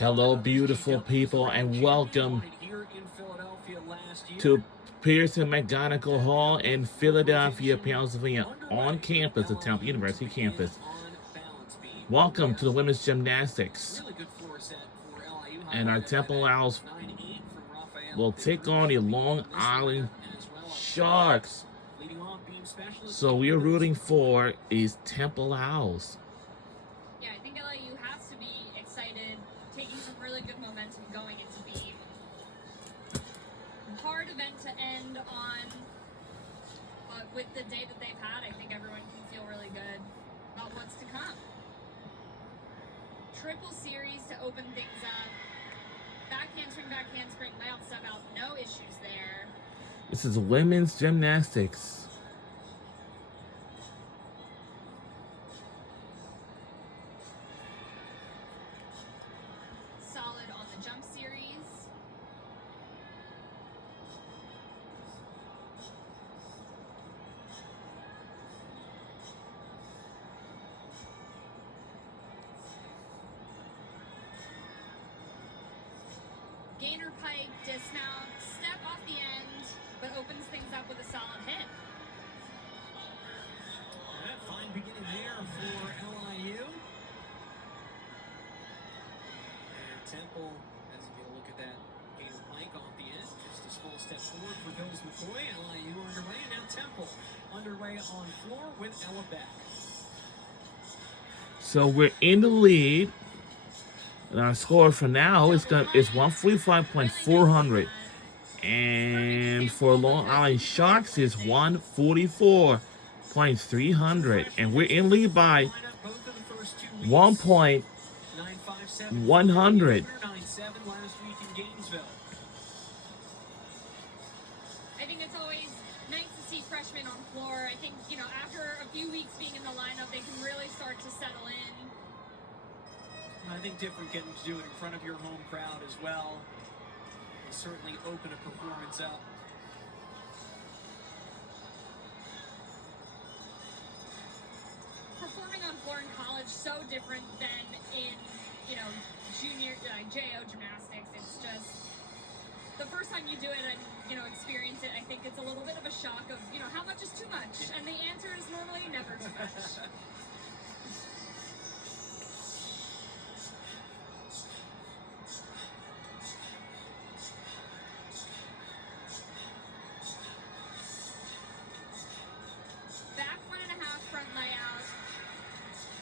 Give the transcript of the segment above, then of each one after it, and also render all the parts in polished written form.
Hello, beautiful people, and welcome to Pearson McGonigal Hall in Philadelphia, Pennsylvania, on campus, the Temple University campus. Welcome to the women's gymnastics. And our Temple Owls will take on the Long Island Sharks. So we are rooting for is Temple Owls. Yeah, I think LIU has to be excited, taking some really good momentum going into the hard event to end on. But with the day that they've had, I think everyone can feel really good about what's to come. Triple series to open things up. Back handspring, layout, step out, no issues there. This is women's gymnastics. Solid on the jump series. Gainer pike, dismount, step off the end, but opens things up with a solid hit. That fine beginning there for LIU. And Temple, as you get a look at that gainer pike off the end, just a small step forward for Bills McCoy. LIU underway, and now Temple underway on floor with Ella Beck. So we're in the lead. And our score for now is 145.400. And for Long Island Sharks is 144.300. And we're in lead by 1.100. I think it's always nice to see freshmen on floor. I think, after a few weeks being in the lineup, they can really start to settle in. I think different getting to do it in front of your home crowd as well will certainly open a performance up. Performing on floor in college so different than in, junior JO gymnastics. It's just the first time you do it and experience it. I think it's a little bit of a shock of how much is too much, and the answer is normally never too much.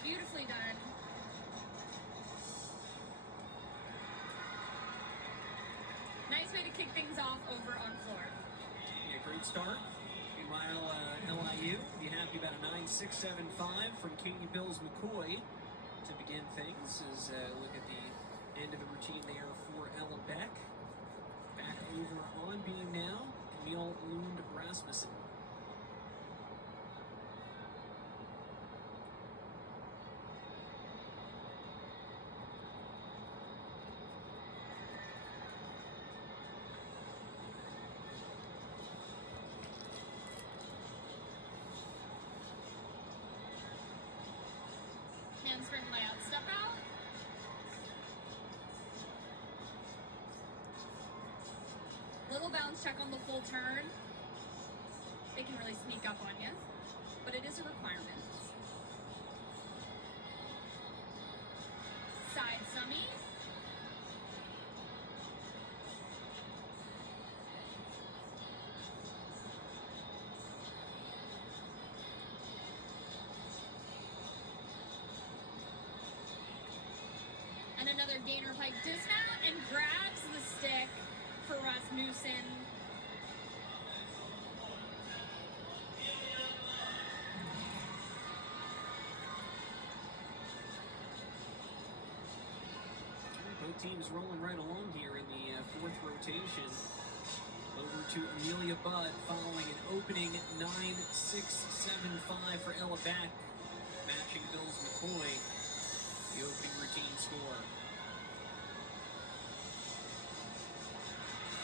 Beautifully done. Nice way to kick things off over on floor. Yeah, great start. Meanwhile, LIU will be happy about a 9.675 from Katie Bills McCoy to begin things. As look at the end of the routine there for Ella Beck. Back over on beam now, Camille Lund Rasmussen. Handspring layout, step out. Little bounce check on the full turn. They can really sneak up on you, but it is a requirement. Side summy. And another gainer pike dismount and grabs the stick for Rasmussen. Both teams rolling right along here in the fourth rotation. Over to Amelia Budd following an opening 9.675 for Ella Beck, matching Bills McCoy. The opening routine score.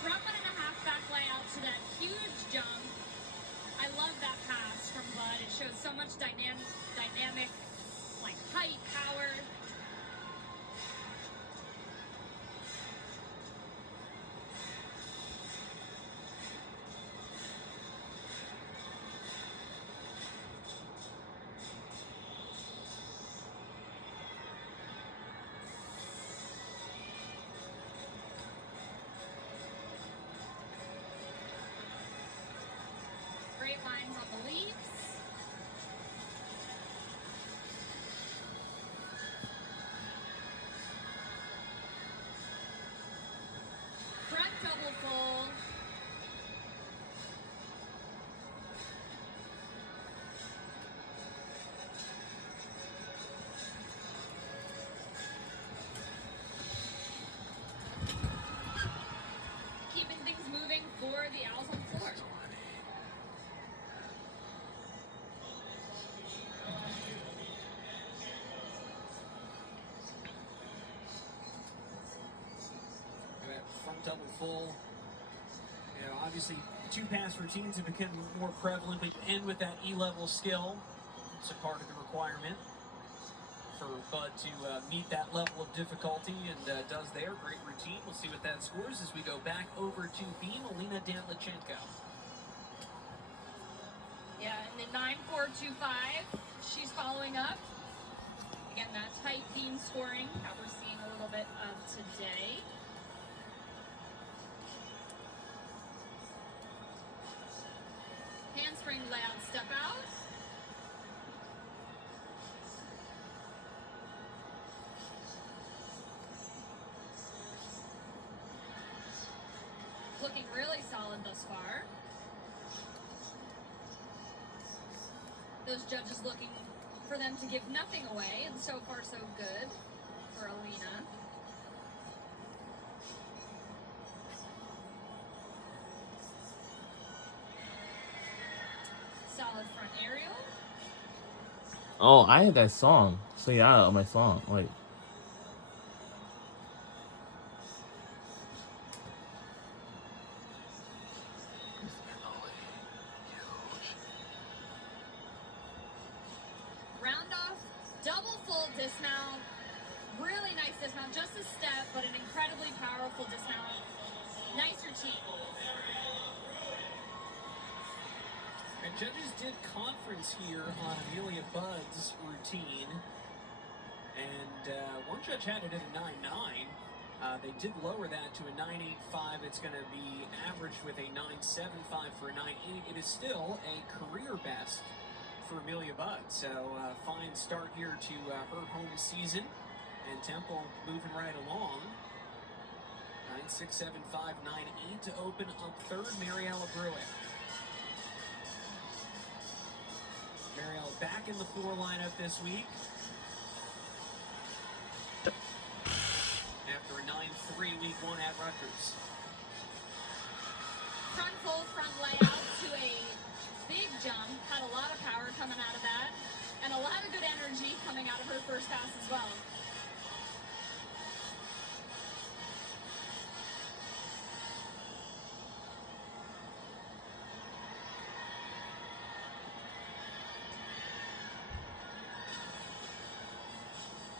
Front 1.5 back layout to that huge jump. I love that pass from Budd. It shows so much dynamic, like height, power. on the leaps. Front double full. Keeping things moving for the Owls on the floor. That front double full. You know, obviously, two-pass routines have become more prevalent, but you end with that E-level skill. It's a part of the requirement for Bud to meet that level of difficulty, and does there. Great routine. We'll see what that scores as we go back over to Beam, Alina Dantlichenko. Yeah, and then 9-4-2-5. She's following up. Again, that tight beam scoring that we're seeing a little bit of today. Handspring layout step out. Looking really solid thus far. Those judges looking for them to give nothing away, and so far so good for Alina. Solid front aerial. Oh, I had that song. So yeah, my song. Wait. Round off, double full dismount. Really nice dismount, just a step, but an incredibly powerful dismount. Nice routine. And judges did conference here on Amelia Budd's routine, and one judge had it at a 9.9. They did lower that to a 9.85. It's going to be averaged with a 9.75 for a 9.8. It is still a career best for Amelia Budd. So fine start here to her home season, and Temple moving right along. 9.675, 9.8 to open up third. Mariella Bruick. Mariella back in the floor lineup this week after a 9-3 week one at Rutgers. Front full, front layout to a big jump. Had a lot of power coming out of that, and a lot of good energy coming out of her first pass as well.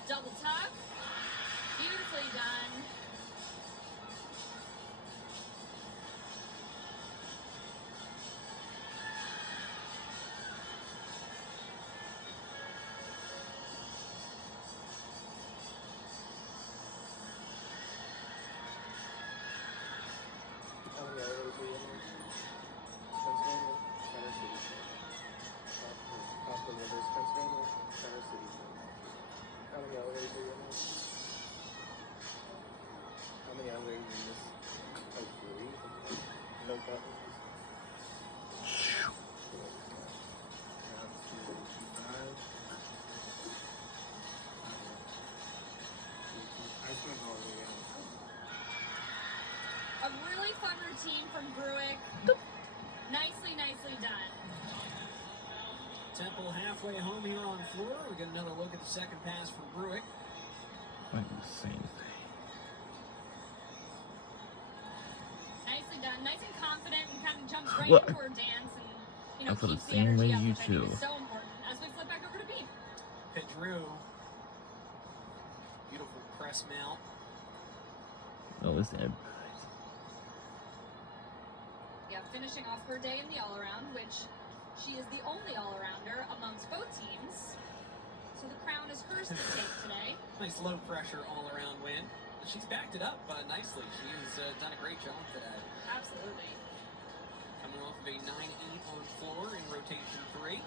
Double tuck. Beautifully done. How many hours in this? Like 3? No buttons. A really fun routine from Bruick. Nicely done. Temple halfway home here on floor. We get another look at the second pass from Bruick. Like the same thing. Nicely done. Nice and confident, and kind of jumps right What? into her dance, and I feel the keeps the same energy way up, you which I think too. is so important. As we flip back over to Beam. Pedrew. Beautiful press mount. Oh, it's Ed. Yeah, finishing off her day in the all-around, which she is the only all-arounder amongst both teams. So the crown is hers to take today. Nice low pressure all around win. She's backed it up nicely. She has done a great job today. Absolutely. Coming coming off of a 9-8 on floor in rotation 3.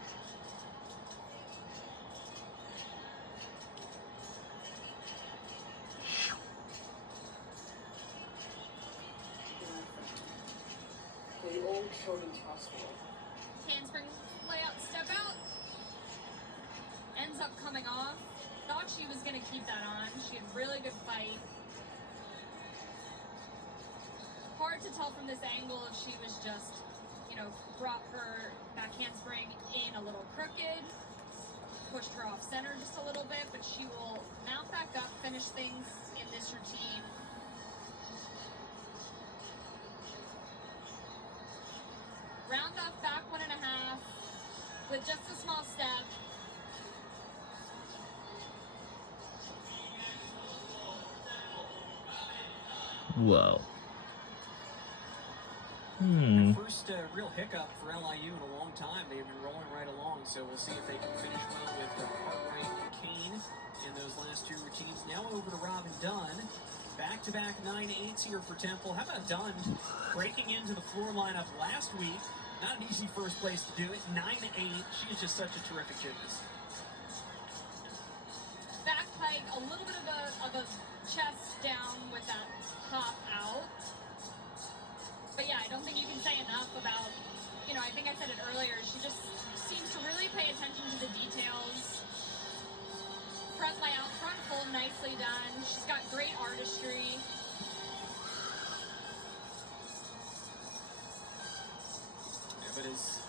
The old children's hospital. Handspring layout step out. Ends up coming off. Thought she was going to keep that on. She had really good fight. Hard to tell from this angle if she was just, brought her back handspring in a little crooked, pushed her off center just a little bit, but she will mount back up, finish things in this routine. Round off back 1.5 with just a small step. Whoa. First real hiccup for LIU in a long time. They've been rolling right along, so we'll see if they can finish well with Cartwright and Kane in those last 2 routines. Now over to Robin Dunn. Back-to-back 9-8s here for Temple. How about Dunn breaking into the floor lineup last week? Not an easy first place to do it. 9-8. She is just such a terrific gymnast. Back pike, a little bit of a chest down with that hop out. But yeah, I don't think you can say enough about, I think I said it earlier, she just seems to really pay attention to the details. Front layout, front full, nicely done. She's got great artistry. Yeah, but has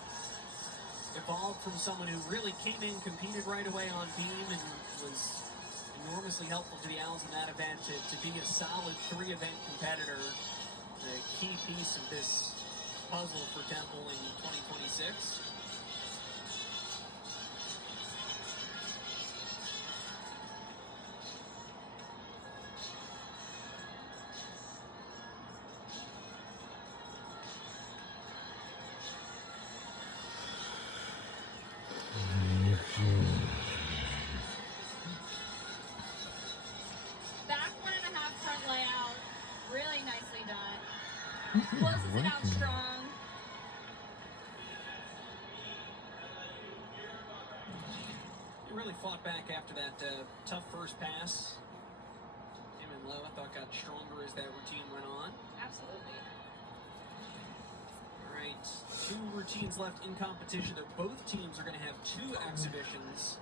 evolved from someone who really came in, competed right away on beam, and was enormously helpful to the Owls in that event to be a solid 3-event competitor. The key piece of this puzzle for Temple in 2026. Back 1.5 front layout, really nicely done. Closes it out strong. He really fought back after that tough first pass. Him and Lowe, I thought, got stronger as that routine went on. Absolutely. All right, 2 routines left in competition. Both teams are going to have 2 exhibitions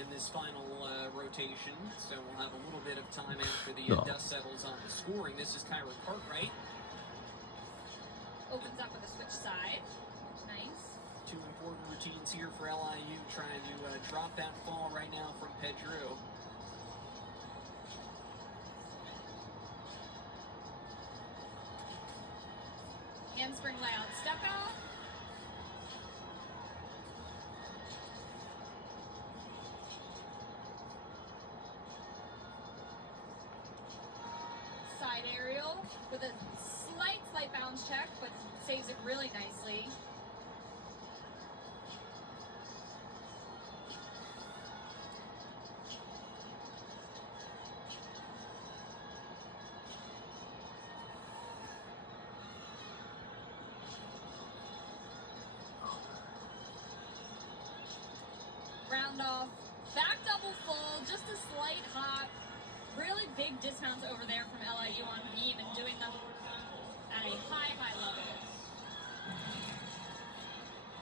in this final rotation, so we'll have a little bit of time after the dust settles on the scoring. This is Kyra Cartwright. Opens up with a switch side. Nice. 2 important routines here for LIU, trying to drop that fall right now from Pedro. Handspring layout, step out. Side aerial with a slight bounce check, but saves it really nicely. Round off, back double full, just a slight hop. Really big dismounts over there from LIU on beam and doing them at a high level.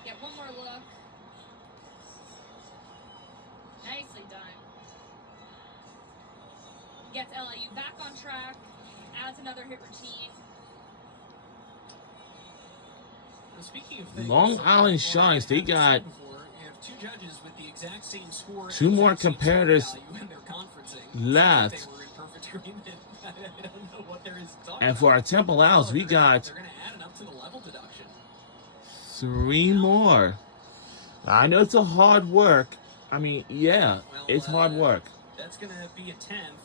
Get one more look. Nicely done. Gets LIU back on track, adds another hit routine. Now, speaking of things, Long Island Shines, they got before, you have 2 judges with the exact same score, 2 more exact same competitors score value in their conferencing. left. They were in perfect agreement. I don't know what there is to talk And for our about. Temple Owls, we got They're going to add it up to the level deduction. 3 more. I know it's a hard work. I mean, yeah, Well, it's hard work. That's going to be a 10th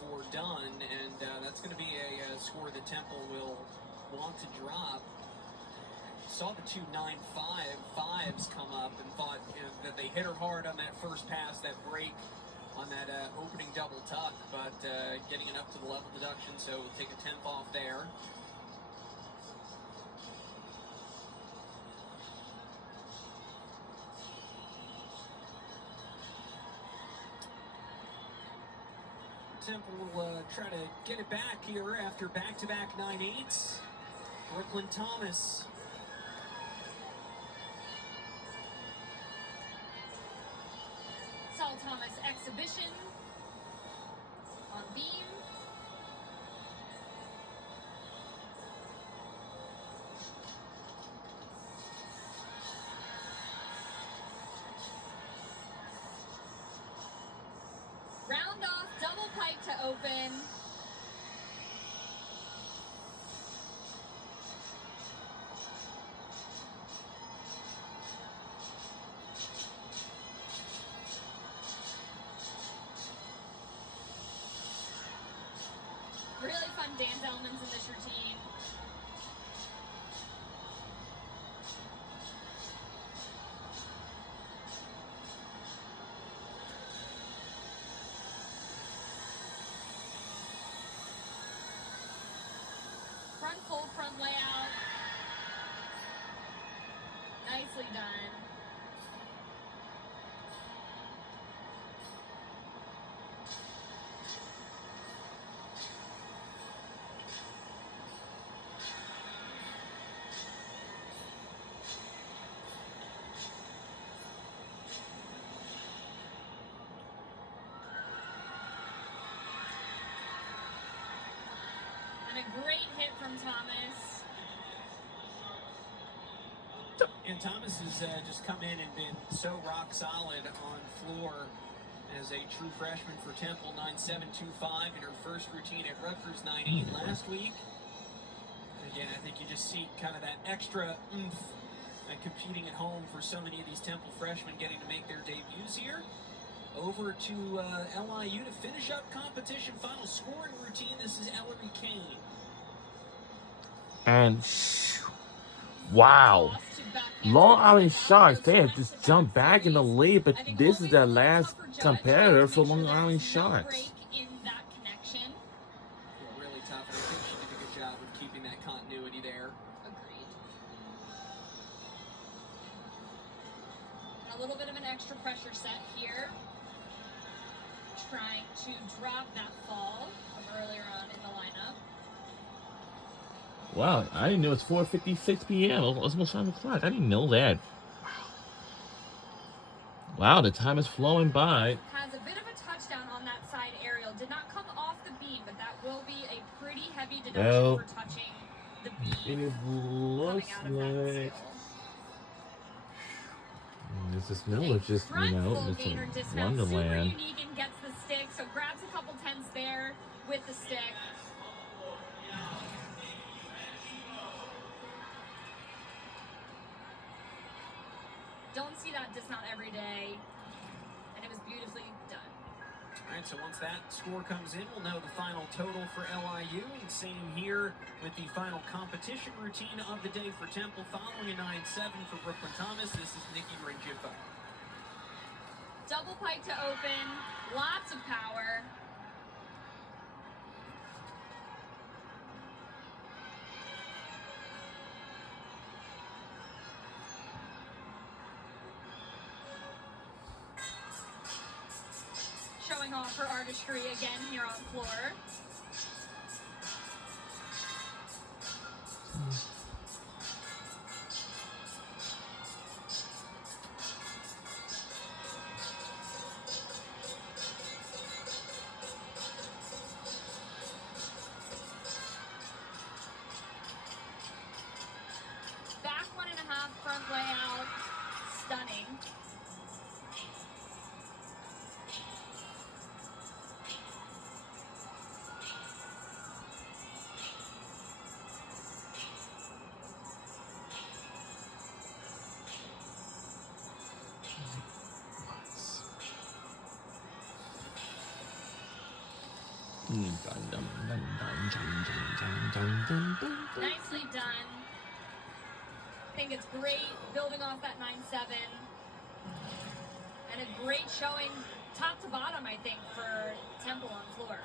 for Dunn, and that's going to be a score that Temple will want to drop. Saw the 2 9.5s come up and thought that they hit her hard on that first pass, that break on that opening double tuck, but getting it up to the level deduction, so take a 10th off there. Temple will try to get it back here after back-to-back 9-8s. Brooklyn Thomas. Saul Thomas exhibition on beam. Round off, double pike to open. Really fun dance elements in this routine. Front fold, front layout. Nicely done. And a great hit from Thomas. And Thomas has just come in and been so rock solid on floor as a true freshman for Temple. 9.725 in her first routine at Rutgers. 9.8 last week. And again, I think you just see kind of that extra oomph competing at home for so many of these Temple freshmen getting to make their debuts here. Over to LIU to finish up competition. Final scoring routine. This is Ellery Kane. And wow. Long Island Sharks, they have just jumped back in the lead, but this is their last competitor for Long Island Sharks. In that connection. Yeah, really tough, and I think she did a good job of keeping that continuity there. Agreed. A little bit of an extra pressure set here. Trying to drop that fall from earlier on in the lineup. Wow, I didn't know it's 4:56 p.m. It's almost 5 o'clock. I didn't know that. Wow, the time is flowing by. Has a bit of a touchdown on that side aerial. Did not come off the beam, but that will be a pretty heavy deduction for touching the beam. It looks like this middle is just, you know, it's a wonderland. Super unique and gets the stick, so grabs a couple tenths there with the stick. Don't see that dismount every day, and it was beautifully done. All right, so once that score comes in, we'll know the final total for LIU. And same here with the final competition routine of the day for Temple, following a 9.7 for Brooklyn Thomas. This is Nikki Rangifa. Double pike to open, lots of power. Showing off her artistry again here on floor. Back 1.5, front layout, stunning. Nicely done. I think it's great building off that 9.7. And a great showing top to bottom, I think, for Temple on floor.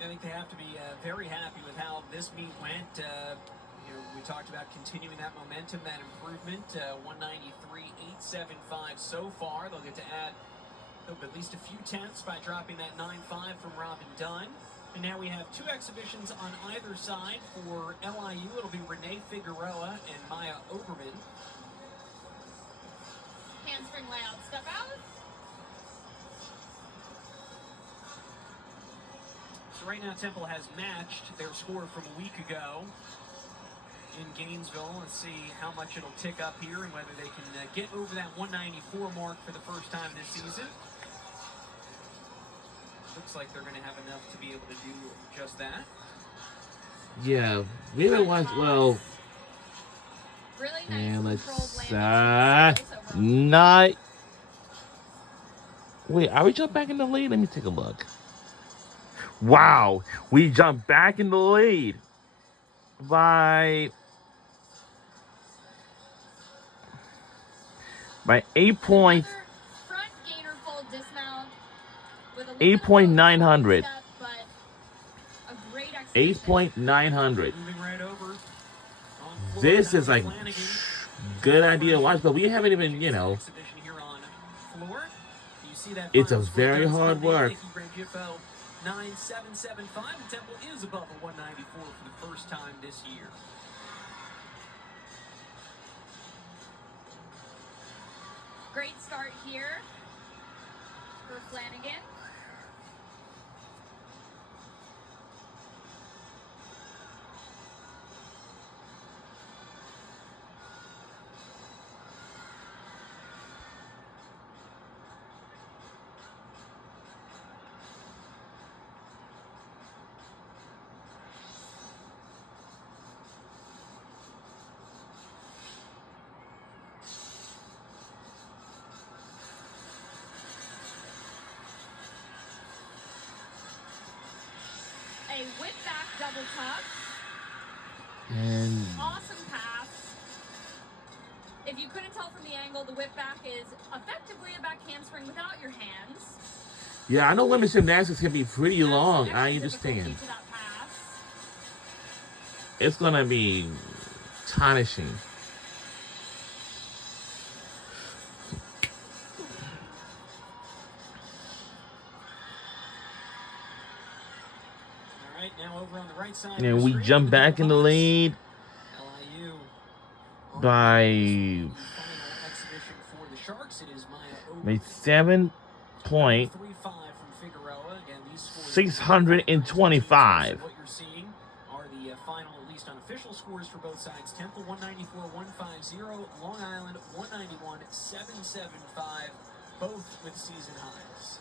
I think they have to be very happy with how this meet went. You know, we talked about continuing that momentum, that improvement. 193.875 so far. They'll get to add Took at least a few tenths by dropping that 9.5 from Robin Dunn. And now we have two exhibitions on either side for LIU. It'll be Renee Figueroa and Maya Oberman. Handspring layout, step out. So right now Temple has matched their score from a week ago in Gainesville. Let's see how much it'll tick up here and whether they can get over that 194 mark for the first time this season. Looks like they're going to have enough to be able to do just that. Yeah, we haven't watched, well, Really nice and let's, controlled landing. not, wait, are we jumping back in the lead? Let me take a look. Wow, we jumped back in the lead by 8 points. Front gainer full dismount with a 8.900. step, but a great exhibition. 8.900. Moving right over. On floor, This is like Flanagan. good idea to watch, but we haven't even, you know, Exhibition here on floor. You see that it's a final score very does hard come in. work. Nikki Rengifo, 9.775. The Temple is above a 194 for the first time this year. Great start here for Flanagan. A whip back double tuck. And Awesome pass. If you couldn't tell from the angle, the whip back is effectively a back handspring without your hands. yeah, I know women's gymnastics can be pretty That's long. extra I difficulty understand. to that pass. It's gonna be tarnishing. All right, now over on the right side. And we jump back in the lead LIU. by The final exhibition for the Sharks. It is Maya Oberman. 7 point 3.5 from Figueroa. Again, these scores 625. So what you're seeing are the final, at least unofficial scores for both sides. Temple 194, 150. Long Island 191, 775. Both with season highs.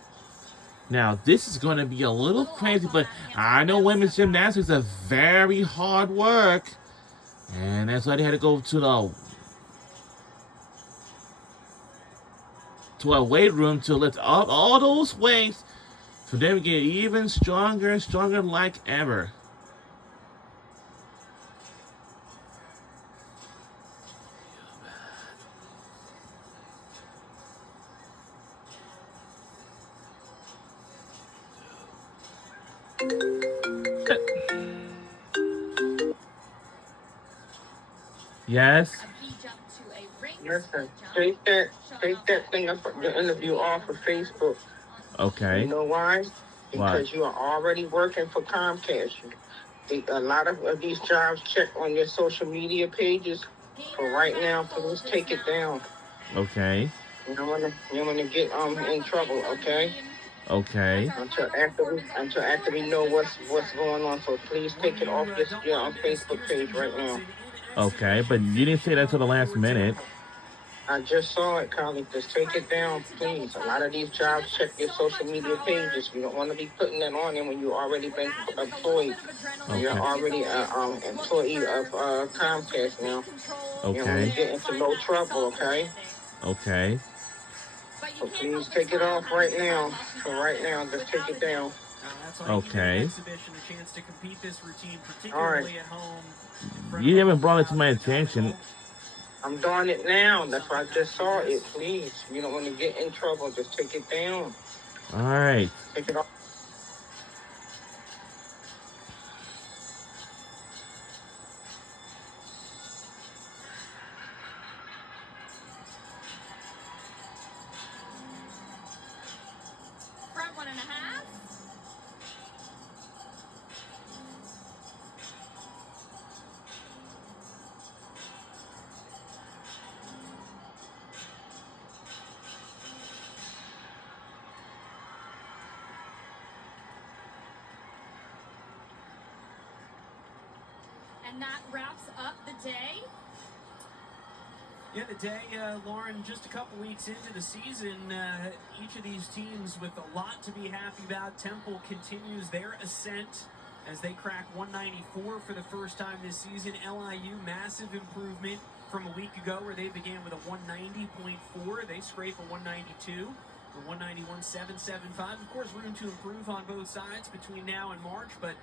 Now, this is going to be a little crazy, but I know women's gymnastics are very hard work. And that's why they had to go to a weight room to lift up all those weights so they would get even stronger and stronger like ever. Yes. A V jump to a ring Listen, split jump. take that thing up, the interview off of Facebook. Okay. You know why? Why? Because you are already working for Comcast. A lot of these jobs check on your social media pages. For right now, please take it down. Okay. You don't wanna get in trouble, okay? Okay. Until after we know what's going on. So please take it off your Facebook page right now. Okay, but you didn't say that till the last minute. I just saw it, Colin. Just take it down, please. A lot of these jobs check your social media pages. You don't want to be putting that on there when you've already been employed. Okay. You're already an employee of Comcast now. You don't want to get into no trouble, okay? Okay. So please take it off right now. So right now, just take it down. Okay. All right. You haven't brought it to my attention. I'm doing it now. That's why I just saw it. Please, you don't want to get in trouble. Just take it down. All right. Take it off. And that wraps up the day. Yeah, the day, Lauren, just a couple weeks into the season, each of these teams with a lot to be happy about. Temple continues their ascent as they crack 194 for the first time this season. LIU, massive improvement from a week ago where they began with a 190.4. They scrape a 192. The 191.775. Of course, room to improve on both sides between now and March, but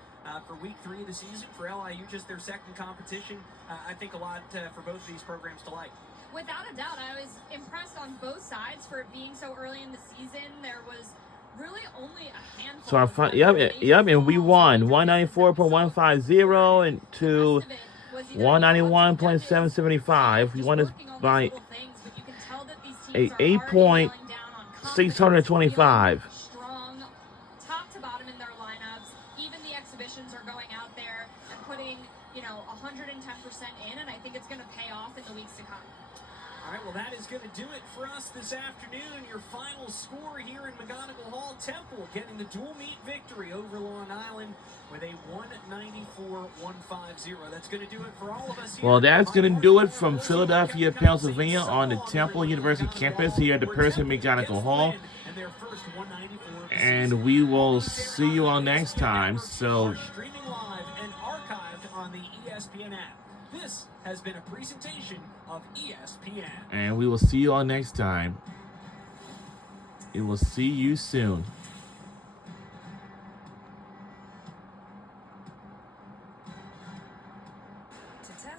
for week 3 of the season, for LIU, just their second competition, I think a lot for both of these programs to like. Without a doubt, I was impressed on both sides for it being so early in the season. There was really only a handful. So our and we won 194.150 and to 191.775. We won this by 8.625. Strong, top to bottom in their lineups. Even the exhibitions are going out there and putting, 110% in, and I think it's going to pay off in the weeks to come. All right, well, that is going to do it for us this afternoon. Your final score here in McGonigal Hall, Temple getting the dual meet victory over Long Island with a 194.150. That's going to do it for all of us here. Well, that's going to do it from Philadelphia, Pennsylvania on the Temple University campus here at the Person McGonigal Hall. And we will see you all next time. So, streaming live and archived on the ESPN app. This has been a presentation of ESPN. And we will see you all next time. We will see you soon.